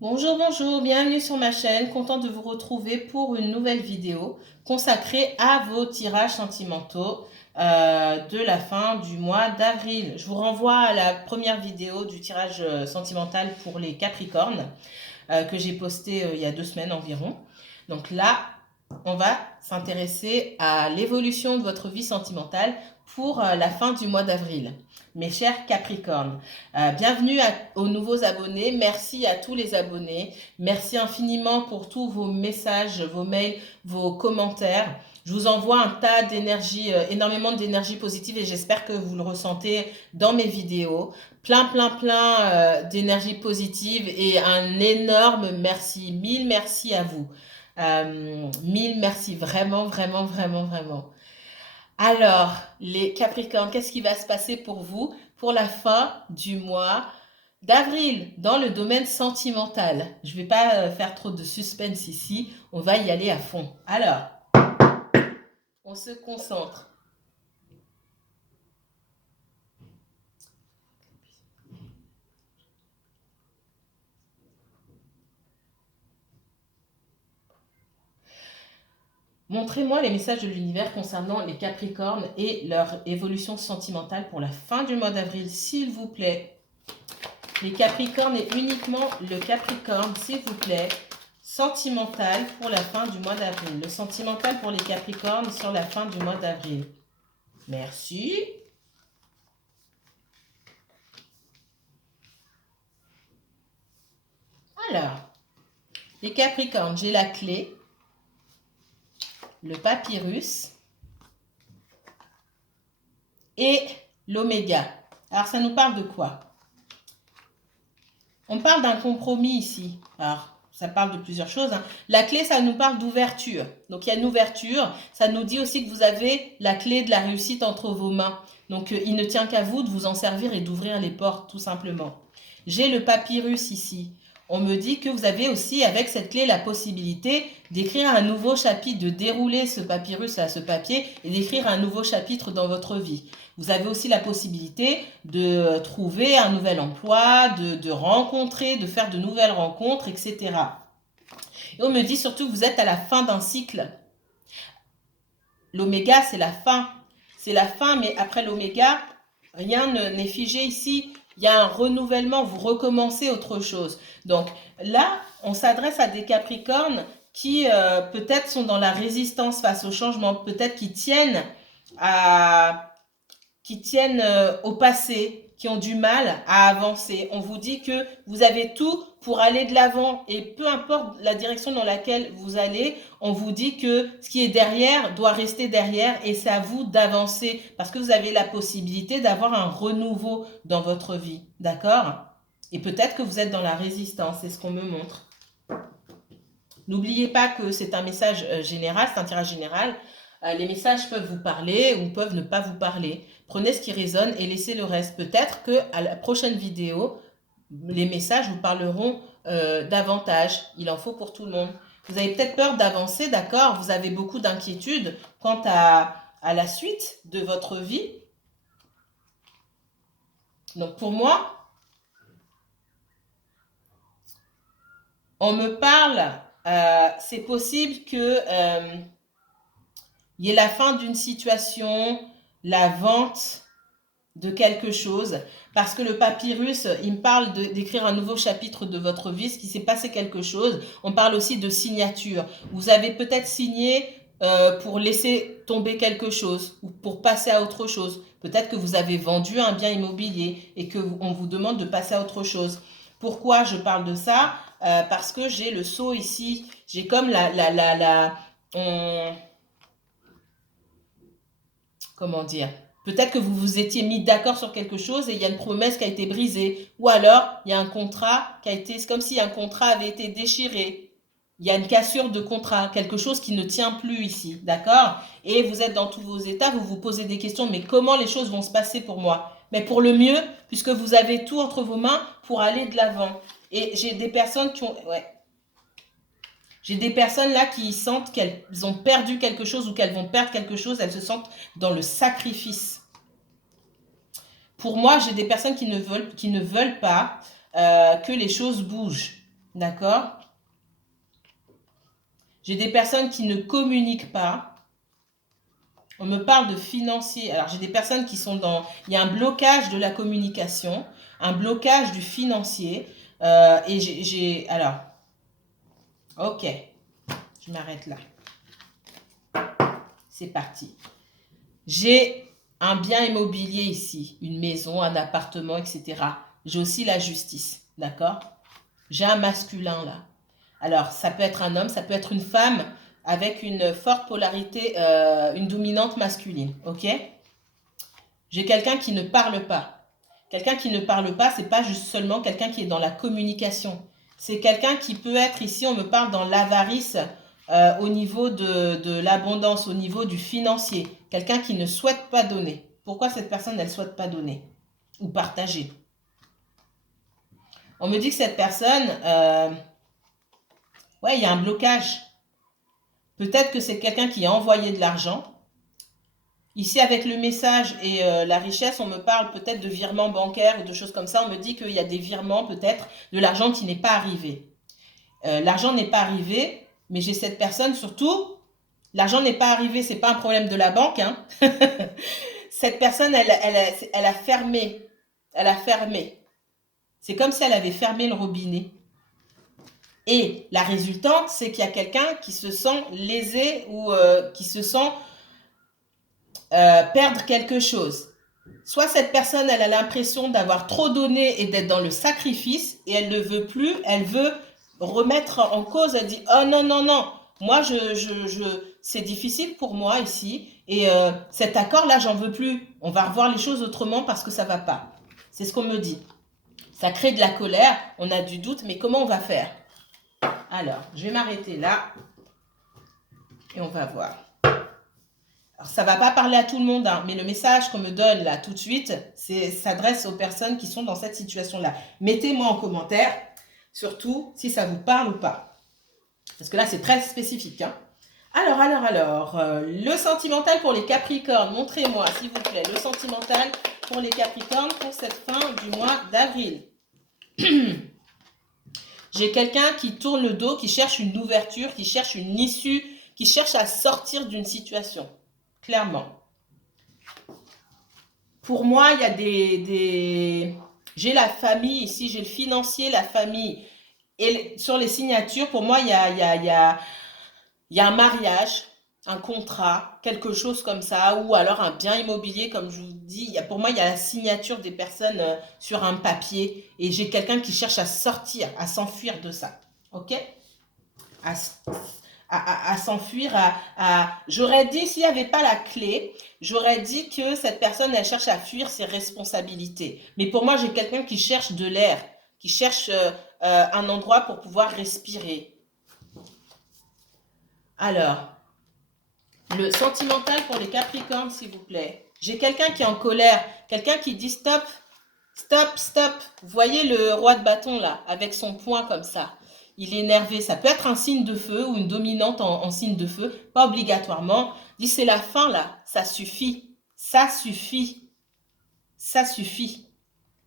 Bonjour, bonjour, bienvenue sur ma chaîne, content de vous retrouver pour une nouvelle vidéo consacrée à vos tirages sentimentaux de la fin du mois d'avril. Je vous renvoie à la première vidéo du tirage sentimental pour les Capricornes que j'ai posté il y a 2 semaines environ. Donc là, on va s'intéresser à l'évolution de votre vie sentimentale pour la fin du mois d'avril. Mes chers Capricornes, bienvenue aux nouveaux abonnés. Merci à tous les abonnés. Merci infiniment pour tous vos messages, vos mails, vos commentaires. Je vous envoie un tas d'énergie, énormément d'énergie positive et j'espère que vous le ressentez dans mes vidéos. Plein d'énergie positive et un énorme merci. Mille merci à vous. Mille merci, vraiment. Alors, les Capricornes, qu'est-ce qui va se passer pour vous pour la fin du mois d'avril dans le domaine sentimental? Je ne vais pas faire trop de suspense ici, on va y aller à fond. Alors, on se concentre. Montrez-moi les messages de l'univers concernant les Capricornes et leur évolution sentimentale pour la fin du mois d'avril, s'il vous plaît. Les Capricornes et uniquement le Capricorne, s'il vous plaît. Sentimental pour la fin du mois d'avril. Le sentimental pour les Capricornes sur la fin du mois d'avril. Merci. Alors, les Capricornes, j'ai la clé, le papyrus et l'oméga. Alors, ça nous parle de quoi? On parle d'un compromis ici. Alors, ça parle de plusieurs choses. La clé, ça nous parle d'ouverture. Donc, il y a une ouverture. Ça nous dit aussi que vous avez la clé de la réussite entre vos mains. Donc, il ne tient qu'à vous de vous en servir et d'ouvrir les portes, tout simplement. J'ai le papyrus ici. On me dit que vous avez aussi, avec cette clé, la possibilité d'écrire un nouveau chapitre, de dérouler ce papyrus à ce papier et d'écrire un nouveau chapitre dans votre vie. Vous avez aussi la possibilité de trouver un nouvel emploi, de rencontrer, de faire de nouvelles rencontres, etc. Et on me dit surtout que vous êtes à la fin d'un cycle. L'oméga, c'est la fin. C'est la fin, mais après l'oméga, rien n'est figé ici. Il y a un renouvellement, vous recommencez autre chose. Donc là, on s'adresse à des Capricornes qui peut-être sont dans la résistance face au changement, peut-être qui tiennent au passé, qui ont du mal à avancer. On vous dit que vous avez tout pour aller de l'avant et peu importe la direction dans laquelle vous allez, on vous dit que ce qui est derrière doit rester derrière et c'est à vous d'avancer parce que vous avez la possibilité d'avoir un renouveau dans votre vie. D'accord? Et peut-être que vous êtes dans la résistance, c'est ce qu'on me montre. N'oubliez pas que c'est un message général, c'est un tirage général. Les messages peuvent vous parler ou peuvent ne pas vous parler. Prenez ce qui résonne et laissez le reste. Peut-être qu'à la prochaine vidéo, les messages vous parleront davantage. Il en faut pour tout le monde. Vous avez peut-être peur d'avancer, d'accord? Vous avez beaucoup d'inquiétudes quant à la suite de votre vie. Donc pour moi, on me parle, c'est possible que il y ait la fin d'une situation, la vente de quelque chose, parce que le papyrus, il me parle d'écrire un nouveau chapitre de votre vie, ce qui s'est passé quelque chose. On parle aussi de signature. Vous avez peut-être signé pour laisser tomber quelque chose ou pour passer à autre chose. Peut-être que vous avez vendu un bien immobilier et qu'on vous demande de passer à autre chose. Pourquoi je parle de ça? Parce que j'ai le sceau ici. J'ai comme comment dire? Peut-être que vous vous étiez mis d'accord sur quelque chose et il y a une promesse qui a été brisée. Ou alors, il y a un contrat qui a été... C'est comme si un contrat avait été déchiré. Il y a une cassure de contrat, quelque chose qui ne tient plus ici, d'accord? Et vous êtes dans tous vos états, vous vous posez des questions, mais comment les choses vont se passer pour moi? Mais pour le mieux, puisque vous avez tout entre vos mains pour aller de l'avant. Et j'ai des personnes qui ont... Ouais. J'ai des personnes là qui sentent qu'elles ont perdu quelque chose ou qu'elles vont perdre quelque chose, elles se sentent dans le sacrifice. Pour moi, j'ai des personnes qui ne veulent pas que les choses bougent. D'accord? J'ai des personnes qui ne communiquent pas. On me parle de financier. Alors, j'ai des personnes qui sont dans... Il y a un blocage de la communication, un blocage du financier. Alors, ok, je m'arrête là. C'est parti. J'ai un bien immobilier ici, une maison, un appartement, etc. J'ai aussi la justice, d'accord? J'ai un masculin là. Alors, ça peut être un homme, ça peut être une femme avec une forte polarité, une dominante masculine, ok? J'ai quelqu'un qui ne parle pas. Quelqu'un qui ne parle pas, c'est pas juste seulement quelqu'un qui est dans la communication. C'est quelqu'un qui peut être, ici on me parle dans l'avarice, au niveau de l'abondance, au niveau du financier. Quelqu'un qui ne souhaite pas donner. Pourquoi cette personne, elle ne souhaite pas donner ou partager? On me dit que cette personne, ouais, il y a un blocage. Peut-être que c'est quelqu'un qui a envoyé de l'argent. Ici, avec le message et la richesse, on me parle peut-être de virements bancaires ou de choses comme ça. On me dit qu'il y a des virements, peut-être, de l'argent qui n'est pas arrivé. L'argent n'est pas arrivé, mais j'ai cette personne surtout. L'argent n'est pas arrivé, c'est pas un problème de la banque. Hein. Cette personne, elle a fermé. Elle a fermé. C'est comme si elle avait fermé le robinet. Et la résultante, c'est qu'il y a quelqu'un qui se sent lésé ou qui se sent perdre quelque chose. Soit cette personne, elle a l'impression d'avoir trop donné et d'être dans le sacrifice et elle ne veut plus, elle veut remettre en cause, elle dit « Oh non, non, non, moi, c'est difficile pour moi ici et cet accord-là, j'en veux plus. On va revoir les choses autrement parce que ça ne va pas. » C'est ce qu'on me dit. Ça crée de la colère, on a du doute, mais comment on va faire? Alors, je vais m'arrêter là et on va voir. Alors, ça ne va pas parler à tout le monde, hein, mais le message qu'on me donne là tout de suite, s'adresse aux personnes qui sont dans cette situation-là. Mettez-moi en commentaire, surtout si ça vous parle ou pas. Parce que là, c'est très spécifique. Hein. Alors, le sentimental pour les Capricornes. Montrez-moi, s'il vous plaît, le sentimental pour les Capricornes pour cette fin du mois d'avril. J'ai quelqu'un qui tourne le dos, qui cherche une ouverture, qui cherche une issue, qui cherche à sortir d'une situation. Clairement. Pour moi, il y a j'ai la famille ici, j'ai le financier, la famille. Et sur les signatures, pour moi, il y a un mariage, un contrat, quelque chose comme ça, ou alors un bien immobilier, comme je vous dis. Pour moi, il y a la signature des personnes sur un papier. Et j'ai quelqu'un qui cherche à sortir, à s'enfuir de ça. OK? À s'enfuir, j'aurais dit, s'il n'y avait pas la clé, j'aurais dit que cette personne, elle cherche à fuir ses responsabilités. Mais pour moi, j'ai quelqu'un qui cherche de l'air, qui cherche un endroit pour pouvoir respirer. Alors, le sentimental pour les Capricornes, s'il vous plaît. J'ai quelqu'un qui est en colère, quelqu'un qui dit stop, stop, stop. Vous voyez le roi de bâton là, avec son poing comme ça. Il est énervé. Ça peut être un signe de feu ou une dominante en signe de feu. Pas obligatoirement. Dit c'est la fin là. Ça suffit. Ça suffit. Ça suffit.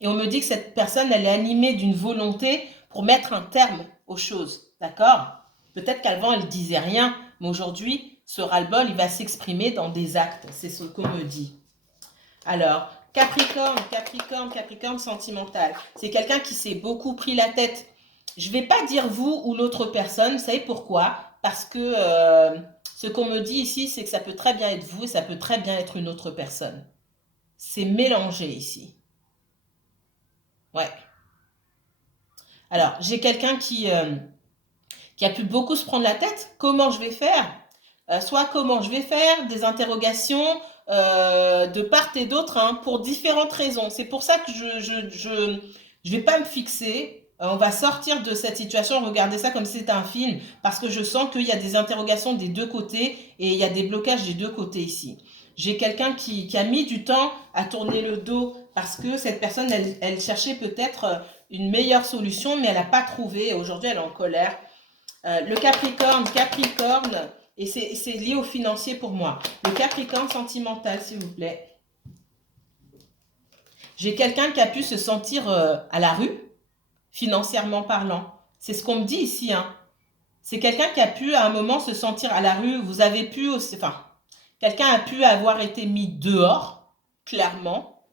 Et on me dit que cette personne, elle est animée d'une volonté pour mettre un terme aux choses. D'accord? Peut-être qu'avant, elle ne disait rien. Mais aujourd'hui, ce ras-le-bol, il va s'exprimer dans des actes. C'est ce qu'on me dit. Alors, Capricorne, Capricorne, Capricorne sentimental. C'est quelqu'un qui s'est beaucoup pris la tête. Je ne vais pas dire vous ou l'autre personne. Vous savez pourquoi? Parce que ce qu'on me dit ici, c'est que ça peut très bien être vous et ça peut très bien être une autre personne. C'est mélangé ici. Ouais. Alors, j'ai quelqu'un qui a pu beaucoup se prendre la tête. Comment je vais faire? Soit comment je vais faire, des interrogations de part et d'autre, hein, pour différentes raisons. C'est pour ça que je vais pas me fixer. On va sortir de cette situation, regarder ça comme si c'était un film, parce que je sens qu'il y a des interrogations des deux côtés et il y a des blocages des deux côtés ici. J'ai quelqu'un qui a mis du temps à tourner le dos parce que cette personne, elle cherchait peut-être une meilleure solution, mais elle n'a pas trouvé. Aujourd'hui, elle est en colère. Le Capricorne, et c'est lié au financier pour moi. Le Capricorne sentimental, s'il vous plaît. J'ai quelqu'un qui a pu se sentir à la rue, financièrement parlant. C'est ce qu'on me dit ici, hein. C'est quelqu'un qui a pu à un moment se sentir à la rue. Vous avez pu aussi, enfin, quelqu'un a pu avoir été mis dehors, clairement.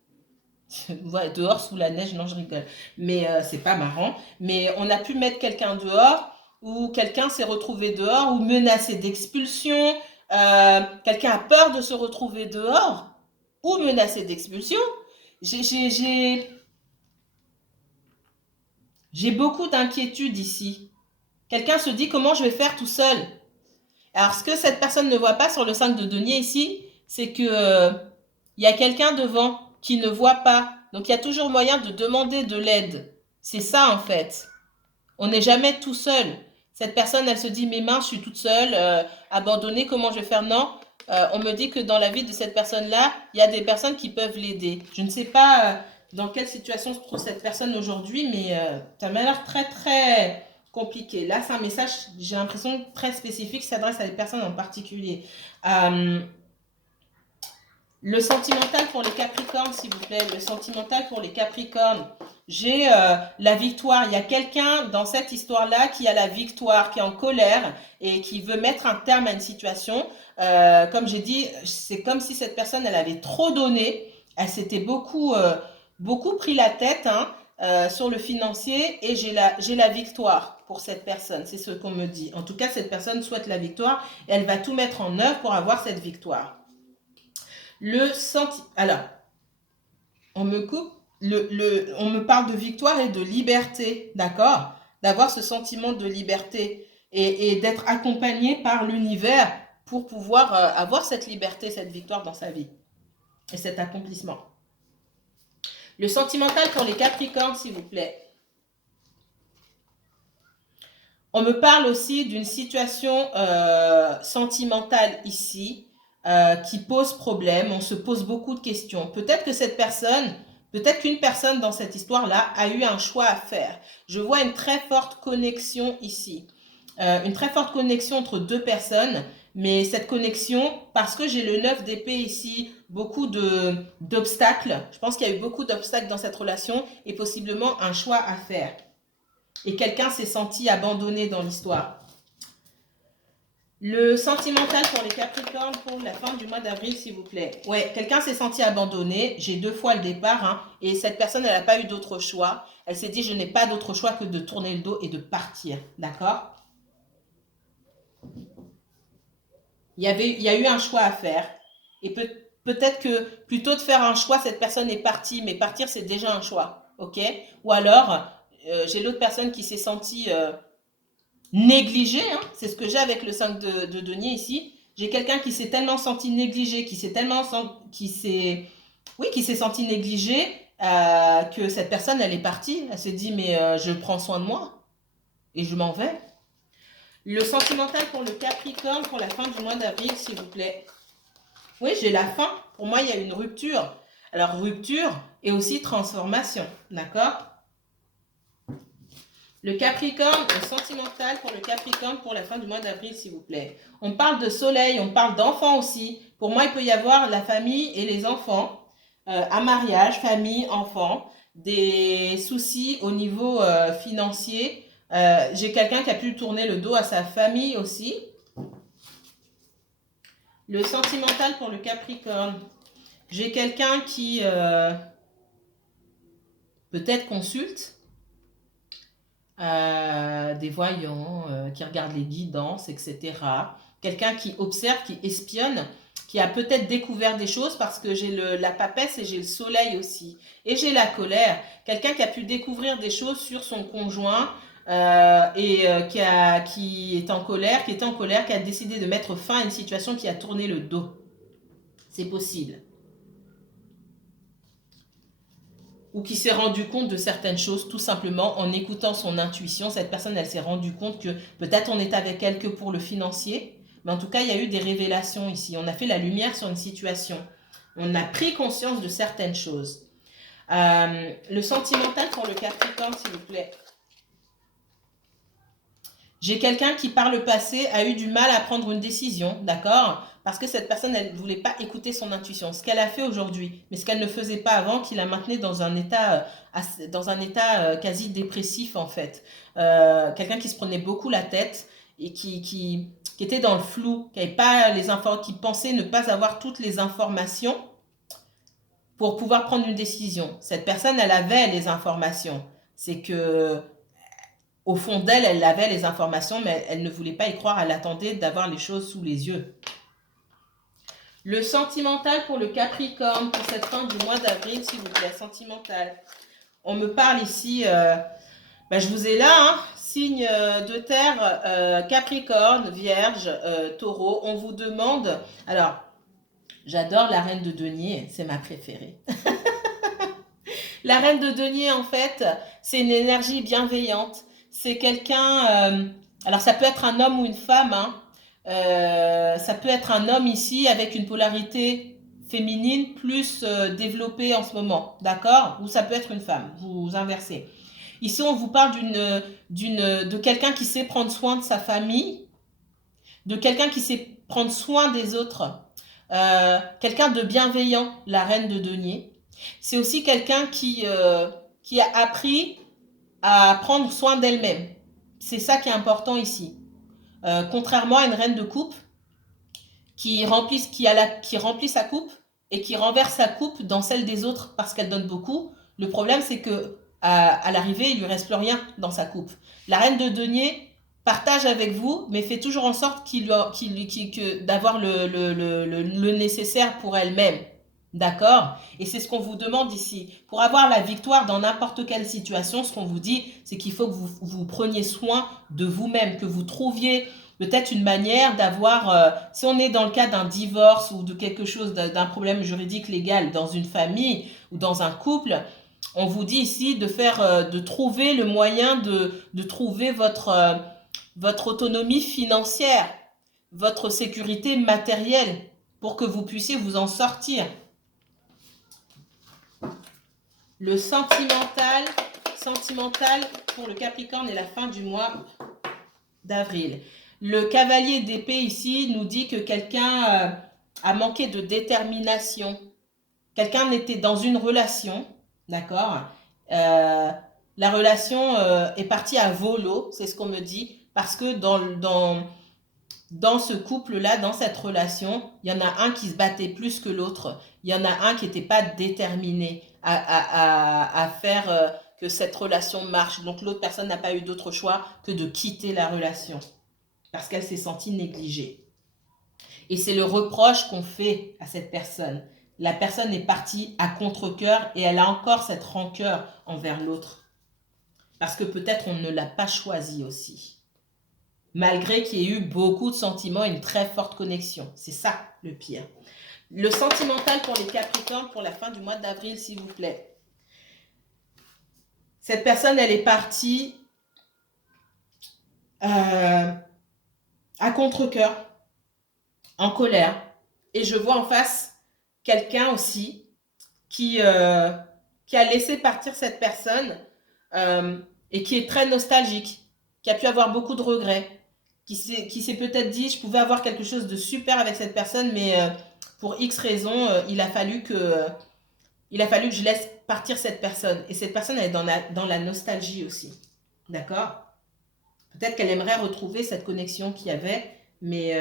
Ouais, dehors sous la neige, non, je rigole. Mais c'est pas marrant. Mais on a pu mettre quelqu'un dehors ou quelqu'un s'est retrouvé dehors ou menacé d'expulsion. Quelqu'un a peur de se retrouver dehors ou menacé d'expulsion. J'ai beaucoup d'inquiétudes ici. Quelqu'un se dit comment je vais faire tout seul. Alors, ce que cette personne ne voit pas sur le 5 de denier ici, c'est que y a quelqu'un devant qui ne voit pas. Donc, il y a toujours moyen de demander de l'aide. C'est ça, en fait. On n'est jamais tout seul. Cette personne, elle se dit, mes mains, je suis toute seule, abandonnée, comment je vais faire? Non. On me dit que dans la vie de cette personne-là, il y a des personnes qui peuvent l'aider. Je ne sais pas dans quelle situation se trouve cette personne aujourd'hui, mais ça m'a l'air très, très compliqué. Là, c'est un message, j'ai l'impression, très spécifique, qui s'adresse à des personnes en particulier. Le sentimental pour les Capricornes, s'il vous plaît. Le sentimental pour les Capricornes. J'ai la victoire. Il y a quelqu'un dans cette histoire-là qui a la victoire, qui est en colère et qui veut mettre un terme à une situation. Comme j'ai dit, c'est comme si cette personne, elle avait trop donné. Elle s'était beaucoup pris la tête sur le financier et j'ai la victoire pour cette personne. C'est ce qu'on me dit. En tout cas, cette personne souhaite la victoire et elle va tout mettre en œuvre pour avoir cette victoire. Alors, on me coupe. On me parle de victoire et de liberté, d'accord? D'avoir ce sentiment de liberté et d'être accompagné par l'univers pour pouvoir avoir cette liberté, cette victoire dans sa vie et cet accomplissement. Le sentimental pour les Capricornes, s'il vous plaît. On me parle aussi d'une situation sentimentale ici qui pose problème. On se pose beaucoup de questions. Peut-être qu'une personne dans cette histoire-là a eu un choix à faire. Je vois une très forte connexion ici. Une très forte connexion entre deux personnes. Mais cette connexion, parce que j'ai le 9 d'épée ici, beaucoup d'obstacles. Je pense qu'il y a eu beaucoup d'obstacles dans cette relation et possiblement un choix à faire. Et quelqu'un s'est senti abandonné dans l'histoire. Le sentimental pour les Capricornes pour la fin du mois d'avril, s'il vous plaît. Ouais, quelqu'un s'est senti abandonné. J'ai 2 fois le départ. Et cette personne, elle n'a pas eu d'autre choix. Elle s'est dit, je n'ai pas d'autre choix que de tourner le dos et de partir. D'accord? Il y a eu un choix à faire. Et peut-être que plutôt de faire un choix, cette personne est partie. Mais partir, c'est déjà un choix. OK? Ou alors, j'ai l'autre personne qui s'est sentie négligée. C'est ce que j'ai avec le 5 de denier ici. J'ai quelqu'un qui s'est tellement senti négligé, qui s'est senti négligé que cette personne, elle est partie. Elle s'est dit, mais je prends soin de moi et je m'en vais. Le sentimental pour le Capricorne pour la fin du mois d'avril, s'il vous plaît. Oui, j'ai la fin. Pour moi, il y a une rupture. Alors, rupture et aussi transformation. D'accord? Le Capricorne, le sentimental pour le Capricorne pour la fin du mois d'avril, s'il vous plaît. On parle de soleil, on parle d'enfants aussi. Pour moi, il peut y avoir la famille et les enfants. Un mariage, famille, enfants. Des soucis au niveau financier. J'ai quelqu'un qui a pu tourner le dos à sa famille aussi. Le sentimental pour le Capricorne. J'ai quelqu'un qui peut-être consulte. Des voyants, qui regardent les guidances, etc. Quelqu'un qui observe, qui espionne, qui a peut-être découvert des choses parce que j'ai la papesse et j'ai le soleil aussi. Et j'ai la colère. Quelqu'un qui a pu découvrir des choses sur son conjoint qui est en colère, qui a décidé de mettre fin à une situation qui a tourné le dos. C'est possible. Ou qui s'est rendu compte de certaines choses tout simplement en écoutant son intuition. Cette personne, elle s'est rendue compte que peut-être on est avec elle que pour le financier, mais en tout cas, il y a eu des révélations ici. On a fait la lumière sur une situation. On a pris conscience de certaines choses. Le sentimental pour le Capricorne, s'il vous plaît. J'ai quelqu'un qui, par le passé, a eu du mal à prendre une décision, d'accord? Parce que cette personne, elle ne voulait pas écouter son intuition. Ce qu'elle a fait aujourd'hui, mais ce qu'elle ne faisait pas avant, qui la maintenait dans un état quasi dépressif, en fait. Quelqu'un qui se prenait beaucoup la tête et qui était dans le flou, qui avait pas qui pensait ne pas avoir toutes les informations pour pouvoir prendre une décision. Cette personne, elle avait les informations. C'est que au fond d'elle, elle avait les informations, mais elle ne voulait pas y croire. Elle attendait d'avoir les choses sous les yeux. Le sentimental pour le Capricorne, pour cette fin du mois d'avril, s'il vous plaît, sentimental. On me parle ici, je vous ai là, hein, signe de terre, Capricorne, Vierge, Taureau. On vous demande, alors, j'adore la reine de denier, c'est ma préférée. La reine de denier, en fait, c'est une énergie bienveillante. C'est quelqu'un, alors ça peut être un homme ou une femme, hein. Ça peut être un homme ici avec une polarité féminine plus développée en ce moment, d'accord? Ou ça peut être une femme, vous inversez. Ici, on vous parle de quelqu'un qui sait prendre soin de sa famille, de quelqu'un qui sait prendre soin des autres, quelqu'un de bienveillant, la reine de denier. C'est aussi quelqu'un qui a appris à prendre soin d'elle-même. C'est ça qui est important ici. Contrairement à une reine de coupe qui remplit sa coupe et qui renverse sa coupe dans celle des autres parce qu'elle donne beaucoup. Le problème, c'est que à l'arrivée, il lui reste plus rien dans sa coupe. La reine de denier partage avec vous, mais fait toujours en sorte d'avoir le nécessaire pour elle-même. D'accord? Et c'est ce qu'on vous demande ici. Pour avoir la victoire dans n'importe quelle situation, ce qu'on vous dit, c'est qu'il faut que vous preniez soin de vous-même, que vous trouviez peut-être une manière d'avoir, si on est dans le cas d'un divorce ou de quelque chose, d'un problème juridique légal dans une famille ou dans un couple, on vous dit ici de trouver le moyen de trouver votre autonomie financière, votre sécurité matérielle pour que vous puissiez vous en sortir. Le sentimental pour le Capricorne et la fin du mois d'avril. Le cavalier d'épée ici nous dit que quelqu'un a manqué de détermination. Quelqu'un était dans une relation, d'accord? La relation est partie à volo, c'est ce qu'on me dit, parce que dans ce couple-là, dans cette relation, il y en a un qui se battait plus que l'autre. Il y en a un qui n'était pas déterminé à faire que cette relation marche. Donc l'autre personne n'a pas eu d'autre choix que de quitter la relation parce qu'elle s'est sentie négligée. Et c'est le reproche qu'on fait à cette personne. La personne est partie à contre-cœur et elle a encore cette rancœur envers l'autre. Parce que peut-être on ne l'a pas choisi aussi. Malgré qu'il y ait eu beaucoup de sentiments et une très forte connexion. C'est ça le pire. Le sentimental pour les Capricornes pour la fin du mois d'avril, s'il vous plaît. Cette personne, elle est partie à contre-cœur, en colère. Et je vois en face quelqu'un aussi qui a laissé partir cette personne et qui est très nostalgique, qui a pu avoir beaucoup de regrets, qui s'est peut-être dit, je pouvais avoir quelque chose de super avec cette personne, mais pour X raisons, il a fallu que je laisse partir cette personne. Et cette personne, elle est dans la nostalgie aussi. D'accord? Peut-être qu'elle aimerait retrouver cette connexion qu'il y avait, mais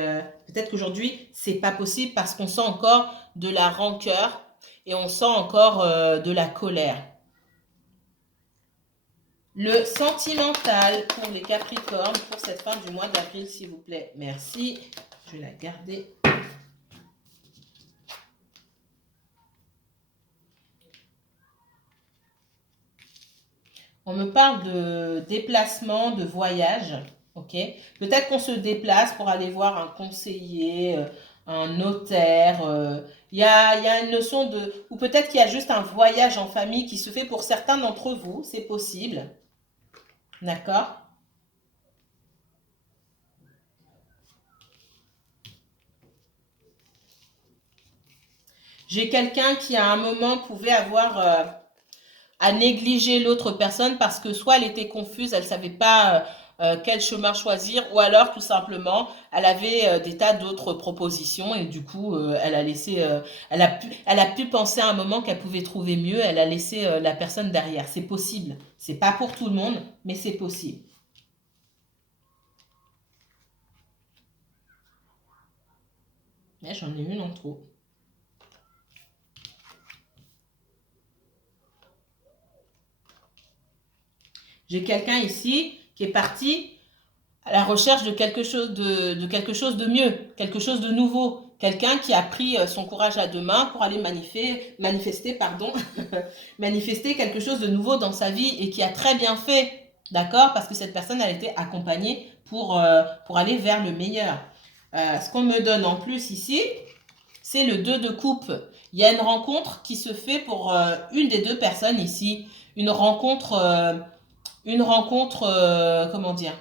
peut-être qu'aujourd'hui, c'est pas possible parce qu'on sent encore de la rancœur et on sent encore de la colère. Le sentimental pour les Capricornes pour cette fin du mois d'avril, s'il vous plaît. Merci. Je vais la garder. On me parle de déplacement, de voyage. Ok. Peut-être qu'on se déplace pour aller voir un conseiller, un notaire. Il y a une notion de... Ou peut-être qu'il y a juste un voyage en famille qui se fait pour certains d'entre vous. C'est possible. D'accord? J'ai quelqu'un qui à un moment pouvait avoir à négliger l'autre personne parce que soit elle était confuse, elle savait pas quel chemin choisir, ou alors tout simplement, elle avait des tas d'autres propositions et du coup, elle a laissé, elle a pu penser à un moment qu'elle pouvait trouver mieux, elle a laissé la personne derrière. C'est possible. C'est pas pour tout le monde, mais c'est possible. Mais j'en ai une en trop. J'ai quelqu'un ici qui est parti à la recherche de quelque chose quelque chose de mieux, quelque chose de nouveau. Quelqu'un qui a pris son courage à deux mains pour aller manifester, pardon, manifester quelque chose de nouveau dans sa vie et qui a très bien fait, d'accord? Parce que cette personne a été accompagnée pour aller vers le meilleur. Ce qu'on me donne en plus ici, c'est le 2 de coupe. Il y a une rencontre qui se fait pour une des deux personnes ici. Une rencontre, comment dire?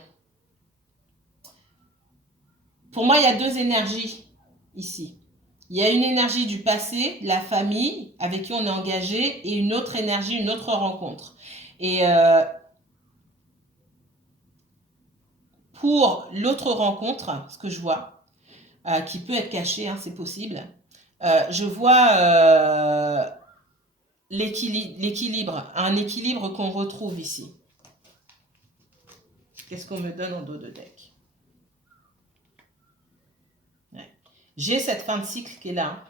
Pour moi, il y a deux énergies ici. Il y a une énergie du passé, la famille avec qui on est engagé, et une autre énergie, une autre rencontre. Et pour l'autre rencontre, ce que je vois, qui peut être caché, hein, c'est possible, je vois l'équilibre, un équilibre qu'on retrouve ici. Qu'est-ce qu'on me donne en dos de deck? Ouais. J'ai cette fin de cycle qui est là.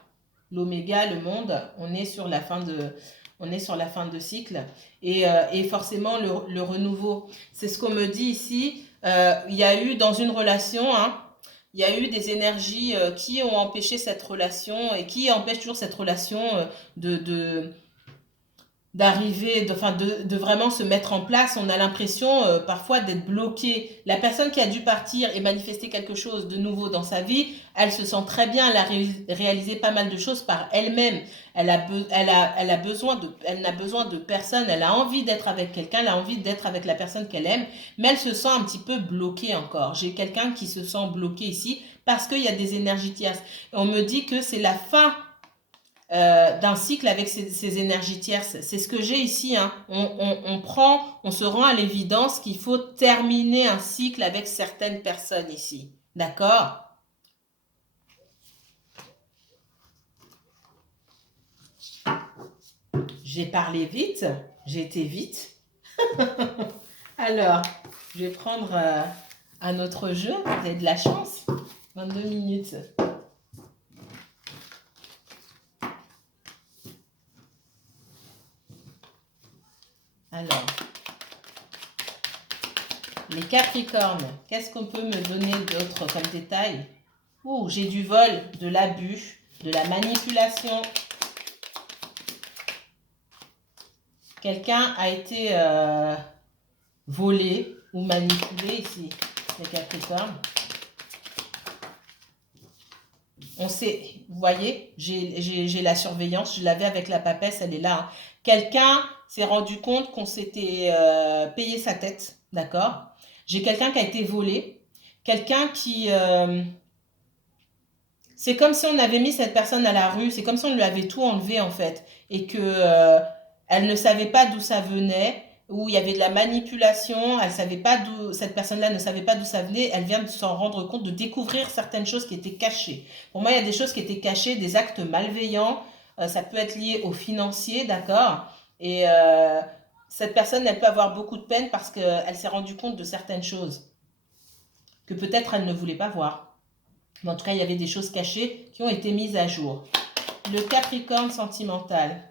L'oméga, le monde, on est sur la fin de cycle et forcément le renouveau. C'est ce qu'on me dit ici. Il y a eu dans une relation, hein, il y a eu des énergies qui ont empêché cette relation et qui empêchent toujours cette relation d'arriver, de vraiment se mettre en place. On a l'impression parfois d'être bloqué. La personne qui a dû partir et manifester quelque chose de nouveau dans sa vie, elle se sent très bien, elle a réalisé pas mal de choses par elle-même. Elle n'a besoin de personne, elle a envie d'être avec quelqu'un, elle a envie d'être avec la personne qu'elle aime, mais elle se sent un petit peu bloquée encore. J'ai quelqu'un qui se sent bloqué ici parce qu'il y a des énergies tierces. Et on me dit que c'est la fin d'un cycle avec ces énergies tierces. C'est ce que j'ai ici. Hein. On se rend à l'évidence qu'il faut terminer un cycle avec certaines personnes ici. D'accord? J'ai parlé vite, j'ai été vite. Alors, je vais prendre un autre jeu. Vous avez de la chance. 22 minutes. Alors, les Capricornes, qu'est-ce qu'on peut me donner d'autre comme détail? Ouh, j'ai du vol, de l'abus, de la manipulation. Quelqu'un a été volé ou manipulé ici, les Capricornes. On sait, vous voyez, j'ai la surveillance, je l'avais avec la papesse, elle est là. Hein. Quelqu'un s'est rendu compte qu'on s'était payé sa tête, d'accord? J'ai quelqu'un qui a été volé, quelqu'un qui... c'est comme si on avait mis cette personne à la rue, c'est comme si on lui avait tout enlevé en fait, et que elle ne savait pas d'où ça venait, où il y avait de la manipulation, elle savait pas d'où cette personne-là ne savait pas d'où ça venait, elle vient de s'en rendre compte, de découvrir certaines choses qui étaient cachées. Pour moi, il y a des choses qui étaient cachées, des actes malveillants, ça peut être lié au financier, d'accord? Et cette personne, elle peut avoir beaucoup de peine parce qu'elle s'est rendue compte de certaines choses que peut-être elle ne voulait pas voir. Mais en tout cas, il y avait des choses cachées qui ont été mises à jour. Le Capricorne sentimental.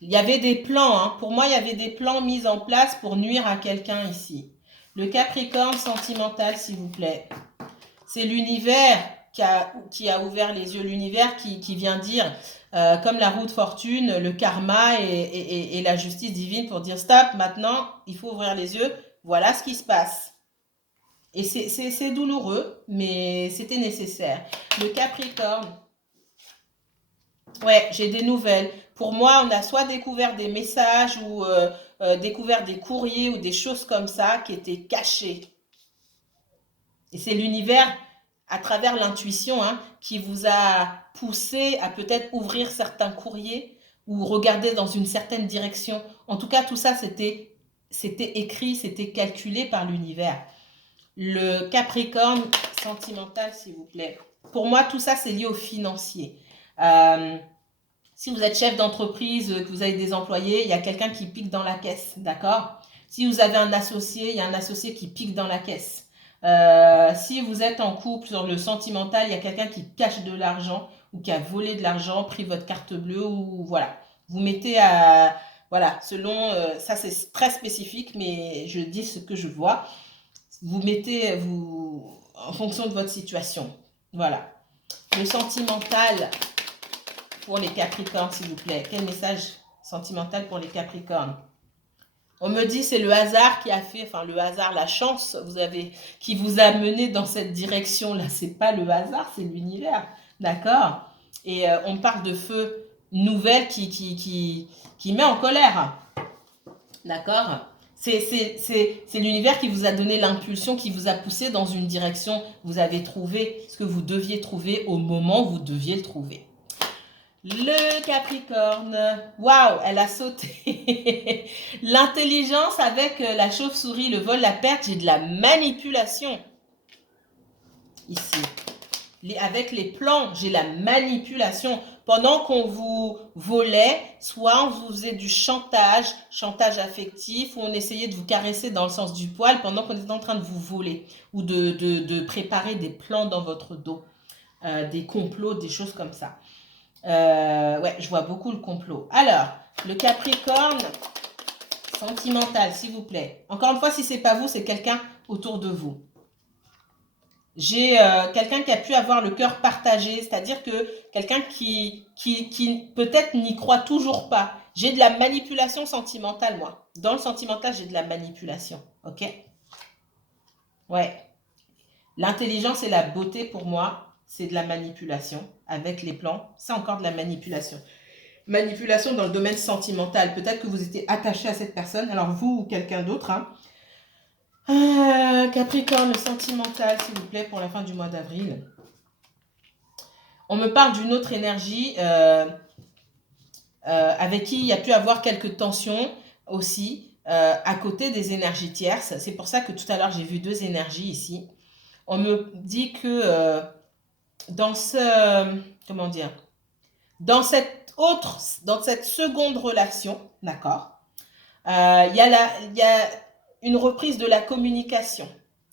Il y avait des plans, hein. Pour moi, il y avait des plans mis en place pour nuire à quelqu'un ici. Le Capricorne sentimental, s'il vous plaît. C'est l'univers qui a ouvert les yeux, l'univers qui vient dire, comme la roue de fortune, le karma et la justice divine pour dire stop, maintenant, il faut ouvrir les yeux, voilà ce qui se passe. Et c'est douloureux, mais c'était nécessaire. Le Capricorne. Ouais, j'ai des nouvelles. Pour moi, on a soit découvert des messages ou découvert des courriers ou des choses comme ça qui étaient cachées. Et c'est l'univers, à travers l'intuition, hein, qui vous a poussé à peut-être ouvrir certains courriers ou regarder dans une certaine direction. En tout cas, tout ça, c'était écrit, c'était calculé par l'univers. Le Capricorne sentimental, s'il vous plaît. Pour moi, tout ça, c'est lié au financier. Si vous êtes chef d'entreprise, que vous avez des employés, il y a quelqu'un qui pique dans la caisse, d'accord? Si vous avez un associé, il y a un associé qui pique dans la caisse. Si vous êtes en couple sur le sentimental, il y a quelqu'un qui cache de l'argent ou qui a volé de l'argent, pris votre carte bleue ou voilà. Vous mettez à... Voilà, selon... ça, c'est très spécifique, mais je dis ce que je vois. Vous mettez en fonction de votre situation. Voilà. Le sentimental pour les Capricornes, s'il vous plaît. Quel message sentimental pour les Capricornes? On me dit c'est le hasard qui a fait, enfin le hasard, la chance qui vous a mené dans cette direction-là. C'est pas le hasard, c'est l'univers. D'accord? Et on parle de feu nouvelle qui met en colère. D'accord? C'est l'univers qui vous a donné l'impulsion, qui vous a poussé dans une direction. Vous avez trouvé ce que vous deviez trouver au moment où vous deviez le trouver. Le Capricorne, waouh, elle a sauté. L'intelligence avec la chauve-souris, le vol, la perte, j'ai de la manipulation. Ici. Avec les plans, j'ai la manipulation. Pendant qu'on vous volait, soit on vous faisait du chantage, chantage affectif, ou on essayait de vous caresser dans le sens du poil pendant qu'on était en train de vous voler, ou de préparer des plans dans votre dos, des complots, des choses comme ça. Ouais, je vois beaucoup le complot. Alors, le Capricorne sentimental, s'il vous plaît. Encore une fois, si c'est pas vous, c'est quelqu'un autour de vous. J'ai quelqu'un qui a pu avoir le cœur partagé, c'est-à-dire que quelqu'un qui peut-être n'y croit toujours pas. J'ai de la manipulation sentimentale, moi. Dans le sentimental, j'ai de la manipulation, ok? Ouais. L'intelligence et la beauté, pour moi, c'est de la manipulation. Avec les plans, c'est encore de la manipulation. Manipulation dans le domaine sentimental. Peut-être que vous étiez attaché à cette personne, alors vous ou quelqu'un d'autre. Hein. Capricorne, le sentimental, s'il vous plaît, pour la fin du mois d'avril. On me parle d'une autre énergie avec qui il y a pu avoir quelques tensions aussi, à côté des énergies tierces. C'est pour ça que tout à l'heure, j'ai vu deux énergies ici. On me dit que dans comment dire, dans cette seconde relation, d'accord, il y a une reprise de la communication.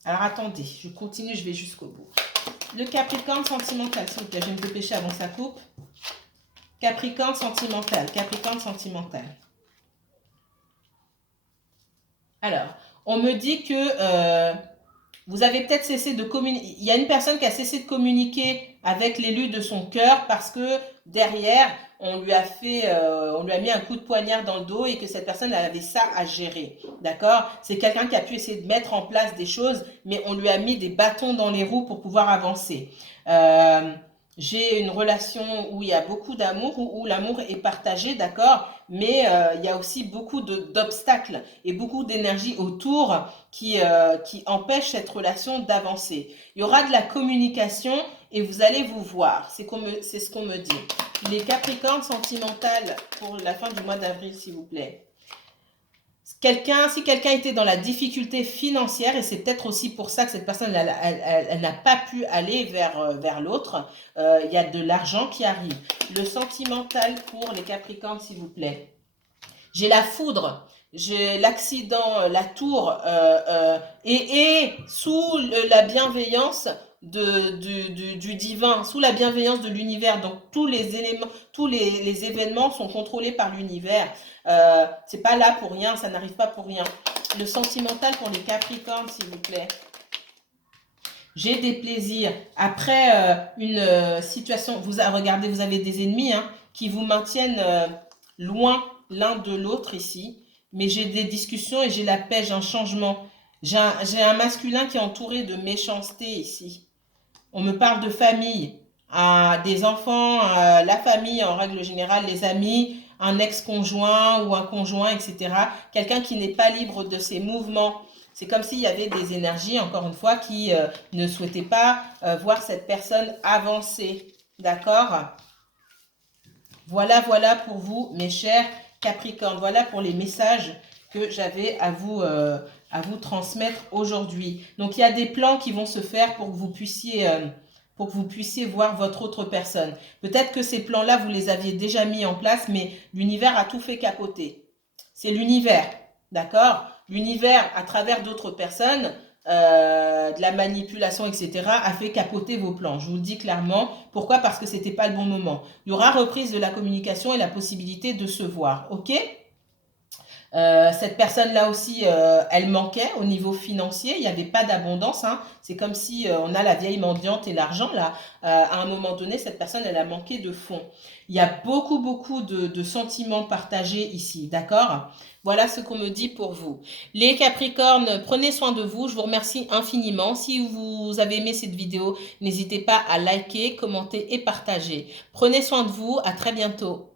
Alors attendez, je continue, je vais jusqu'au bout. Le Capricorne sentimental, s'il vous plaît, je vais me dépêcher avant que ça coupe. Capricorne sentimental, Capricorne sentimental. Alors, on me dit que vous avez peut-être cessé de communiquer. Il y a une personne qui a cessé de communiquer avec l'élu de son cœur parce que derrière, on lui a mis un coup de poignard dans le dos et que cette personne elle avait ça à gérer. D'accord? C'est quelqu'un qui a pu essayer de mettre en place des choses, mais on lui a mis des bâtons dans les roues pour pouvoir avancer. J'ai une relation où il y a beaucoup d'amour, où l'amour est partagé, d'accord, mais il y a aussi beaucoup d'obstacles et beaucoup d'énergie autour qui empêche cette relation d'avancer. Il y aura de la communication et vous allez vous voir. C'est ce qu'on me dit. Les Capricornes sentimentales pour la fin du mois d'avril, s'il vous plaît. Si quelqu'un était dans la difficulté financière, et c'est peut-être aussi pour ça que cette personne, elle n'a pas pu aller vers l'autre, il y a de l'argent qui arrive. Le sentimental pour les Capricornes, s'il vous plaît. J'ai la foudre, j'ai l'accident, la tour, et sous la bienveillance du divin, sous la bienveillance de l'univers. Donc tous les éléments, tous les événements sont contrôlés par l'univers. C'est pas là pour rien, ça n'arrive pas pour rien. Le sentimental pour les Capricornes, s'il vous plaît. J'ai des plaisirs. Après une situation, regardez, vous avez des ennemis qui vous maintiennent loin l'un de l'autre ici. Mais j'ai des discussions et j'ai la paix, j'ai un changement. J'ai un masculin qui est entouré de méchanceté ici. On me parle de famille, des enfants, la famille en règle générale, les amis, un ex-conjoint ou un conjoint, etc. Quelqu'un qui n'est pas libre de ses mouvements. C'est comme s'il y avait des énergies, encore une fois, qui ne souhaitaient pas voir cette personne avancer. D'accord? Voilà pour vous, mes chers Capricornes. Voilà pour les messages que j'avais à à vous transmettre aujourd'hui. Donc, il y a des plans qui vont se faire pour que vous puissiez voir votre autre personne. Peut-être que ces plans-là, vous les aviez déjà mis en place, mais l'univers a tout fait capoter. C'est l'univers, d'accord? L'univers, à travers d'autres personnes, de la manipulation, etc., a fait capoter vos plans. Je vous le dis clairement. Pourquoi? Parce que c'était pas le bon moment. Il y aura reprise de la communication et la possibilité de se voir, ok? Cette personne-là aussi, elle manquait au niveau financier. Il n'y avait pas d'abondance, hein. C'est comme si on a la vieille mendiante et l'argent là. À un moment donné, cette personne, elle a manqué de fonds. Il y a beaucoup, beaucoup de sentiments partagés ici, d'accord? Voilà ce qu'on me dit pour vous. Les Capricornes, prenez soin de vous. Je vous remercie infiniment. Si vous avez aimé cette vidéo, n'hésitez pas à liker, commenter et partager. Prenez soin de vous. À très bientôt.